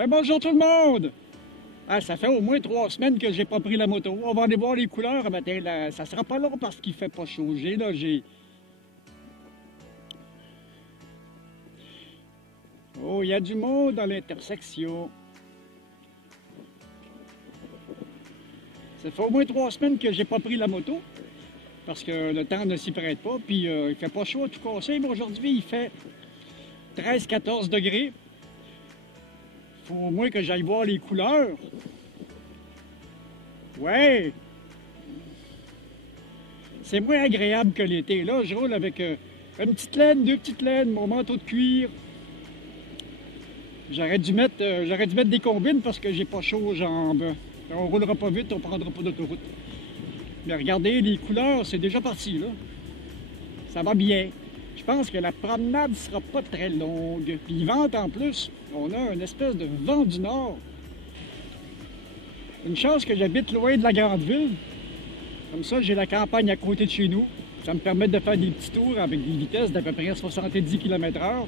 Ben bonjour tout le monde! Ah, ça fait au moins 3 semaines que j'ai pas pris la moto. On va aller voir les couleurs un matin. Là, ça sera pas long parce qu'il fait pas chaud. Oh, il y a du monde dans l'intersection. Ça fait au moins 3 semaines que j'ai pas pris la moto. Parce que le temps ne s'y prête pas. Puis il fait pas chaud à tout casser. Mais aujourd'hui, il fait 13-14 degrés. Faut au moins que j'aille voir les couleurs. Ouais! C'est moins agréable que l'été. Là, je roule avec une petite laine, 2 petites laines, mon manteau de cuir. J'aurais dû mettre des combines parce que j'ai pas chaud aux jambes. On roulera pas vite, on prendra pas d'autoroute. Mais regardez, les couleurs, c'est déjà parti, là. Ça va bien. Je pense que la promenade sera pas très longue. Puis il vente en plus. On a une espèce de vent du nord. Une chance que j'habite loin de la grande ville. Comme ça, j'ai la campagne à côté de chez nous. Ça me permet de faire des petits tours avec des vitesses d'à peu près 70 km/h.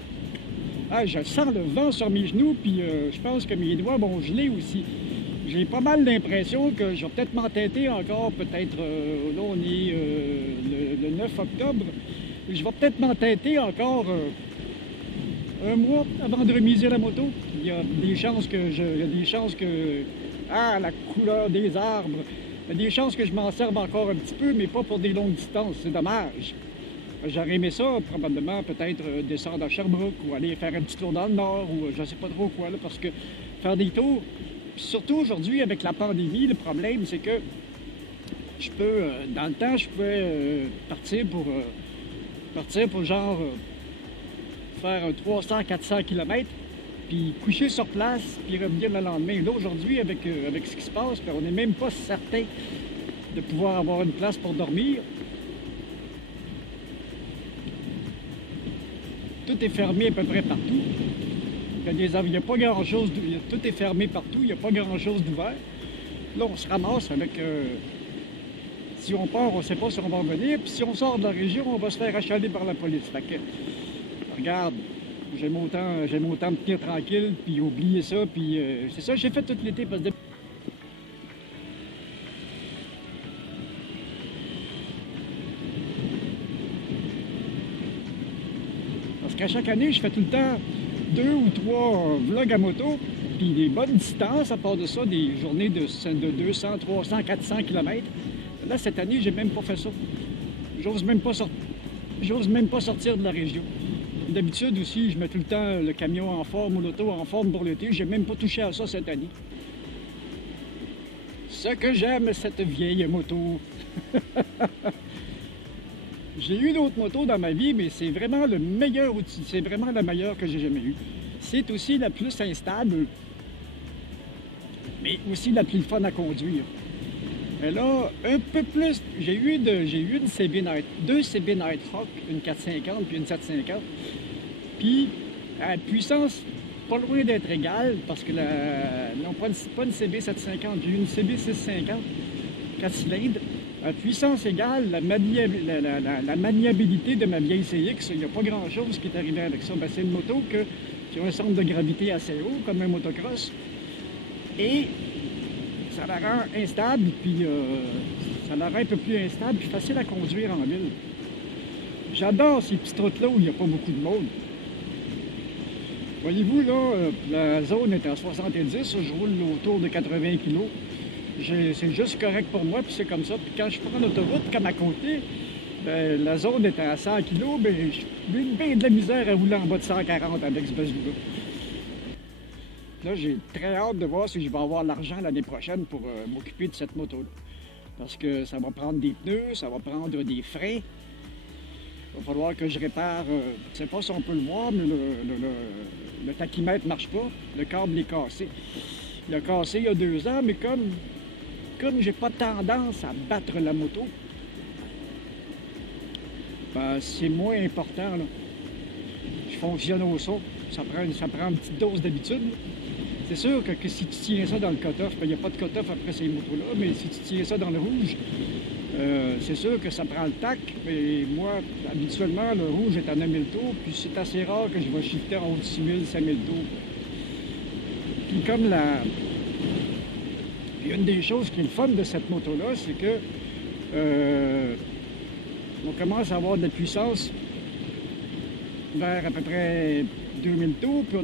Ah, je sens le vent sur mes genoux, puis je pense que mes doigts vont geler aussi. J'ai pas mal l'impression que je vais peut-être m'entêter encore, peut-être, là on est le 9 octobre. Je vais peut-être m'entêter encore un mois avant de remiser la moto. Il y a des chances que ah, la couleur des arbres. Il y a des chances que je m'en serve encore un petit peu, mais pas pour des longues distances. C'est dommage. J'aurais aimé ça, probablement, peut-être descendre à Sherbrooke ou aller faire un petit tour dans le nord ou je sais pas trop quoi, là, parce que faire des tours. Puis surtout aujourd'hui, avec la pandémie, le problème, c'est que je peux, dans le temps, je pouvais partir pour genre faire un 300-400 km, puis coucher sur place, puis revenir le lendemain. Là, aujourd'hui, avec ce qui se passe, on n'est même pas certain de pouvoir avoir une place pour dormir. Tout est fermé à peu près partout. Il n'y a pas grand-chose, tout est fermé partout, il n'y a pas grand-chose d'ouvert. Là, on se ramasse avec... si on part, on ne sait pas si on va revenir, puis si on sort de la région, on va se faire achaler par la police. Fait que, regarde, j'aime autant me tenir tranquille, puis oublier ça, puis c'est ça que j'ai fait tout l'été, parce que... Parce qu'à chaque année, je fais tout le temps 2 ou 3 vlogs à moto, puis des bonnes distances, à part de ça, des journées de 200, 300, 400 km. Là, cette année, j'ai même pas fait ça. J'ose même pas sortir de la région. D'habitude aussi, je mets tout le temps le camion en forme ou l'auto en forme pour l'été. J'ai même pas touché à ça cette année. Ce que j'aime, cette vieille moto. J'ai eu d'autres motos dans ma vie, mais c'est vraiment le meilleur outil. C'est vraiment la meilleure que j'ai jamais eue. C'est aussi la plus instable, mais aussi la plus fun à conduire. Et là, un peu plus, j'ai eu une CB Night, 2 CB Nighthawk, une 450 puis une 750. Puis, à puissance pas loin d'être égale, parce que non, pas une CB 750, j'ai eu une CB 650, 4 cylindres. À puissance égale, la maniabilité de ma vieille CX, il n'y a pas grand-chose qui est arrivé avec ça. Ben, c'est une moto qui a un centre de gravité assez haut, comme un motocross. Et ça la rend instable, puis ça la rend un peu plus instable, puis facile à conduire en ville. J'adore ces petites routes-là où il n'y a pas beaucoup de monde. Voyez-vous, là, la zone est à 70, je roule autour de 80 kg. C'est juste correct pour moi, puis c'est comme ça. Puis quand je prends l'autoroute, comme à côté, ben, la zone est à 100 kg, ben, j'ai bien de la misère à rouler en bas de 140 avec ce bazou-là. Là, j'ai très hâte de voir si je vais avoir l'argent l'année prochaine pour m'occuper de cette moto-là. Parce que ça va prendre des pneus, ça va prendre des freins. Il va falloir que je répare, je ne sais pas si on peut le voir, mais le tachymètre ne marche pas. Le câble est cassé. Il a cassé il y a 2 ans, mais comme j'ai pas tendance à battre la moto, ben, c'est moins important, là. Je fonctionne au saut. Ça prend une petite dose d'habitude. C'est sûr que si tu tiens ça dans le cut-off, il n'y a pas de cut-off après ces motos-là, mais si tu tiens ça dans le rouge, c'est sûr que ça prend le tac. Mais moi, habituellement, le rouge est à 9000 tours, puis c'est assez rare que je vais shifter en haut de 6000, 5000 tours. Puis comme la... Puis une des choses qui est le fun de cette moto-là, c'est que on commence à avoir de la puissance vers à peu près 2000 tours, puis on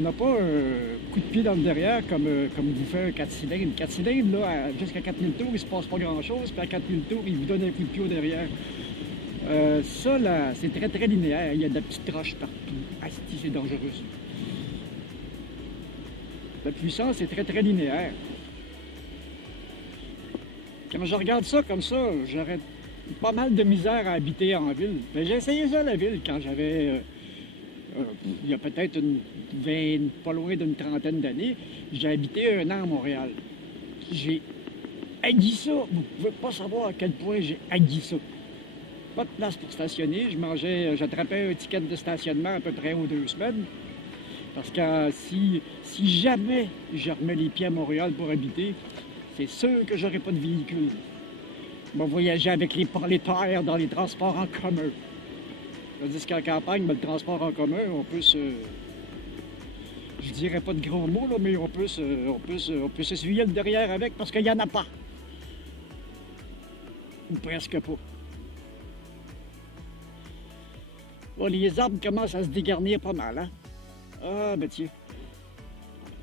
n'a pas un coup de pied dans le derrière comme vous fait un 4 cylindres. 4 cylindres, là, jusqu'à 4000 tours, il ne se passe pas grand-chose, puis à 4000 tours, il vous donne un coup de pied au derrière. Ça, là, c'est très, très linéaire. Il y a de la petite roche partout. Asti, c'est dangereux, ça. La puissance est très, très linéaire. Quand je regarde ça comme ça, j'aurais pas mal de misère à habiter en ville. J'ai essayé ça, la ville, quand j'avais... il y a peut-être pas loin d'une trentaine d'années, j'ai habité un an à Montréal. J'ai haï ça. Vous pouvez pas savoir à quel point j'ai haï ça. Pas de place pour stationner. J'attrapais un ticket de stationnement à peu près aux 2 semaines. Parce que si jamais je remets les pieds à Montréal pour habiter, c'est sûr que j'aurai pas de véhicule. Je vais voyager avec les prolétaires dans les transports en commun. Tandis qu'en campagne, le transport en commun, on peut se... Je dirais pas de gros mots, là, mais on peut s'essuyer le derrière avec parce qu'il n'y en a pas. Ou presque pas. Bon, les arbres commencent à se dégarnir pas mal, hein? Ah, ben tiens.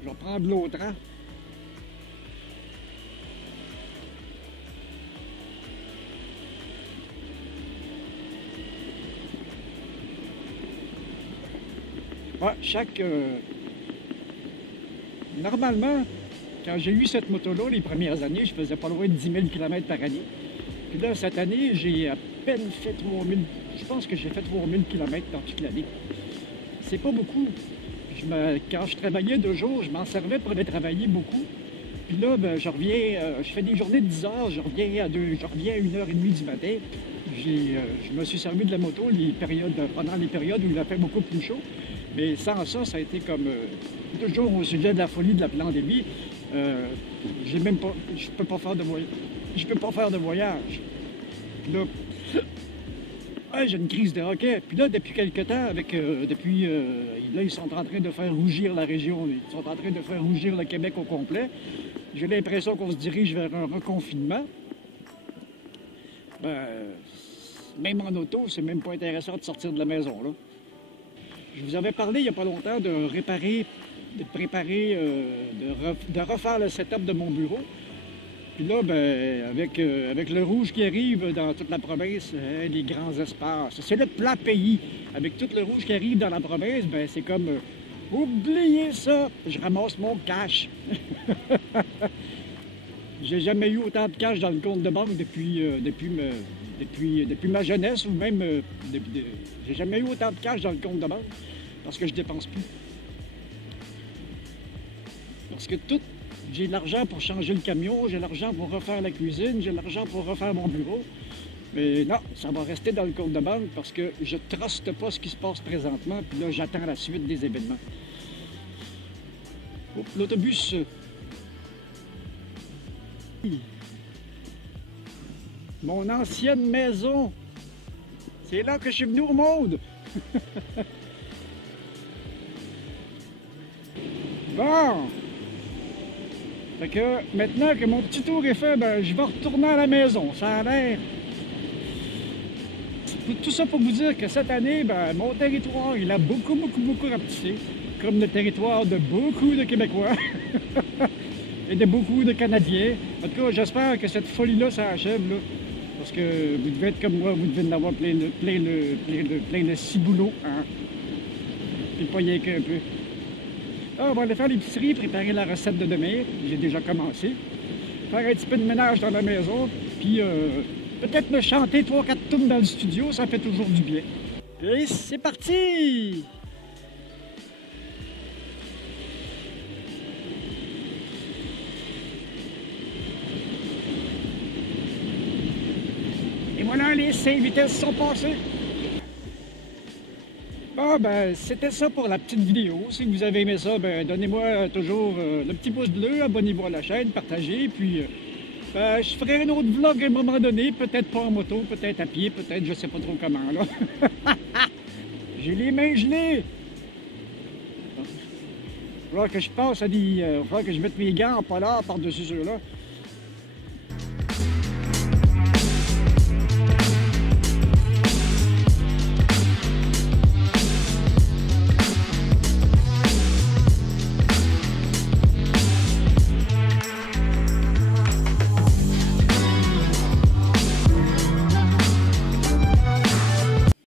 Je vais prendre l'autre rang. Ouais, Normalement, quand j'ai eu cette moto-là, les premières années, je faisais pas loin de 10 000 km par année. Puis là, cette année, j'ai à peine fait 3000... Je pense que j'ai fait 3000 km dans toute l'année. C'est pas beaucoup. Quand je travaillais 2 jours, je m'en servais pour aller travailler beaucoup. Puis là, ben, je reviens, je fais des journées de 10 heures, je reviens à 1h30 du matin. Je me suis servi de la moto pendant les périodes où il a fait beaucoup plus chaud. Mais sans ça, ça a été comme toujours au sujet de la folie de la pandémie. Je peux pas faire de voyage. Je peux pas faire de voyage. Puis là, j'ai une crise de hockey. Puis là, depuis quelque temps, là, ils sont en train de faire rougir la région. Ils sont en train de faire rougir le Québec au complet. J'ai l'impression qu'on se dirige vers un reconfinement. Même en auto, c'est même pas intéressant de sortir de la maison, là. Je vous avais parlé il n'y a pas longtemps de refaire le setup de mon bureau. Puis là, ben, avec le rouge qui arrive dans toute la province, les grands espaces, c'est le plat pays. Avec tout le rouge qui arrive dans la province, ben, c'est comme, oubliez ça, je ramasse mon cash. J'ai jamais eu autant de cash dans le compte de banque depuis ma jeunesse, ou même, j'ai jamais eu autant de cash dans le compte de banque, parce que je dépense plus. Parce que j'ai de l'argent pour changer le camion, j'ai l'argent pour refaire la cuisine, j'ai l'argent pour refaire mon bureau. Mais non, ça va rester dans le compte de banque parce que je ne truste pas ce qui se passe présentement, puis là, j'attends la suite des événements. Oh, l'autobus. Mon ancienne maison. C'est là que je suis venu au monde. Bon. Fait que maintenant que mon petit tour est fait, ben, je vais retourner à la maison. Ça a l'air. Tout ça pour vous dire que cette année, ben, mon territoire, il a beaucoup rapetissé. Comme le territoire de beaucoup de Québécois. Et de beaucoup de Canadiens. En tout cas, j'espère que cette folie-là s'achève, là. Parce que vous devez être comme moi, vous devez en avoir plein le ciboulot, hein. Puis pas rien qu'un peu. Ah, on va aller faire l'épicerie, préparer la recette de demain. J'ai déjà commencé. Faire un petit peu de ménage dans la maison. Puis peut-être me chanter 3-4 tunes dans le studio, ça fait toujours du bien. Et c'est parti! Et voilà, les 5 vitesses sont passées. Bon, ben, c'était ça pour la petite vidéo. Si vous avez aimé ça, ben, donnez-moi toujours le petit pouce bleu, abonnez-vous à la chaîne, partagez, puis ben, je ferai un autre vlog à un moment donné, peut-être pas en moto, peut-être à pied, peut-être je sais pas trop comment, là. J'ai les mains gelées. Il va falloir que je passe à des. Il va falloir que je mette mes gants en polar par-dessus ceux-là.